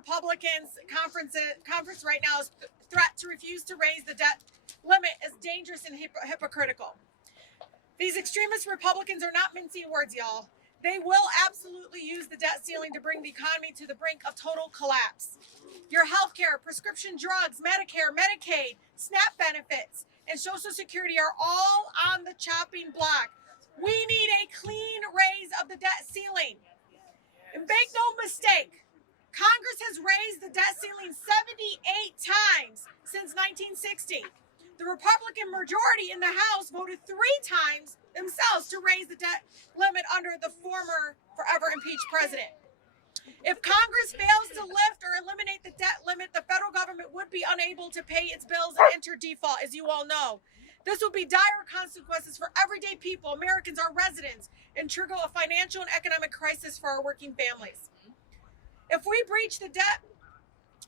Republicans conference right now is threat to refuse to raise the debt limit is dangerous and hypocritical. These extremist Republicans are not mincing words, y'all. They will absolutely use the debt ceiling to bring the economy to the brink of total collapse. Your health care, prescription drugs, Medicare, Medicaid, SNAP benefits, and Social Security are all on the chopping block. We need a clean raise of the debt ceiling. And make no mistake, Congress has raised the debt ceiling 78 times since 1960. The Republican majority in the House voted 3 times themselves to raise the debt limit under the former forever impeached president. If Congress fails to lift or eliminate the debt limit, the federal government would be unable to pay its bills and enter default, as you all know. This would be dire consequences for everyday people, Americans, our residents, and trigger a financial and economic crisis for our working families. If we breach the debt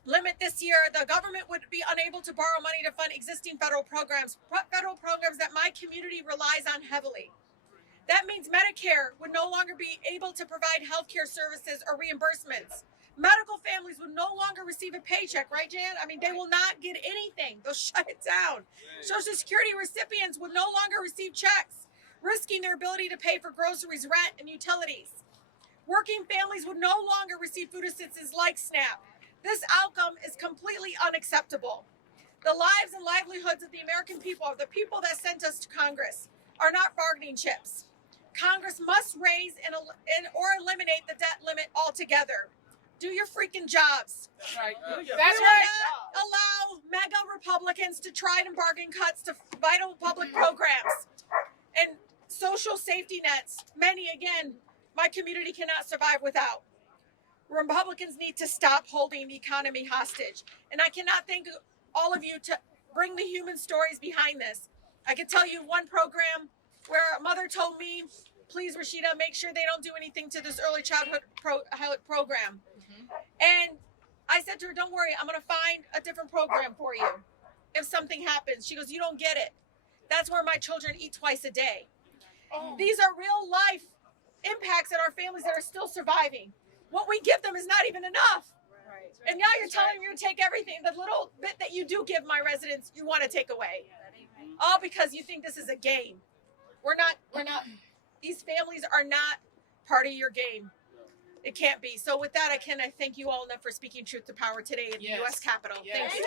limit this year, the government would be unable to borrow money to fund existing federal programs that my community relies on heavily. That means Medicare would no longer be able to provide health care services or reimbursements. Medical families would no longer receive a paycheck, right, Jan? I mean, they will not get anything. They'll shut it down. Social Security recipients would no longer receive checks, risking their ability to pay for groceries, rent, and utilities. Working families would no longer receive food assistance like SNAP. This outcome is completely unacceptable. The lives and livelihoods of the American people, of the people that sent us to Congress, are not bargaining chips. Congress must raise or eliminate the debt limit altogether. Do your freaking jobs. That's right. We will not allow mega Republicans to try to bargain cuts to vital public programs and social safety nets. Many, again, my community cannot survive without. Republicans need to stop holding the economy hostage. And I cannot thank all of you to bring the human stories behind this. I can tell you one program where a mother told me, please, Rashida, make sure they don't do anything to this early childhood program. And I said to her, don't worry, I'm going to find a different program for you if something happens. She goes, you don't get it. That's where my children eat twice a day. These are real life impacts in our families that are still surviving. What we give them is not even enough. And now you're telling me you're going to take everything, the little bit that you do give my residents, you want to take away. All because you think this is a game. We're not, these families are not part of your game. It can't be. So with that, I thank you all enough for speaking truth to power today in the U.S. Capitol. Thank you.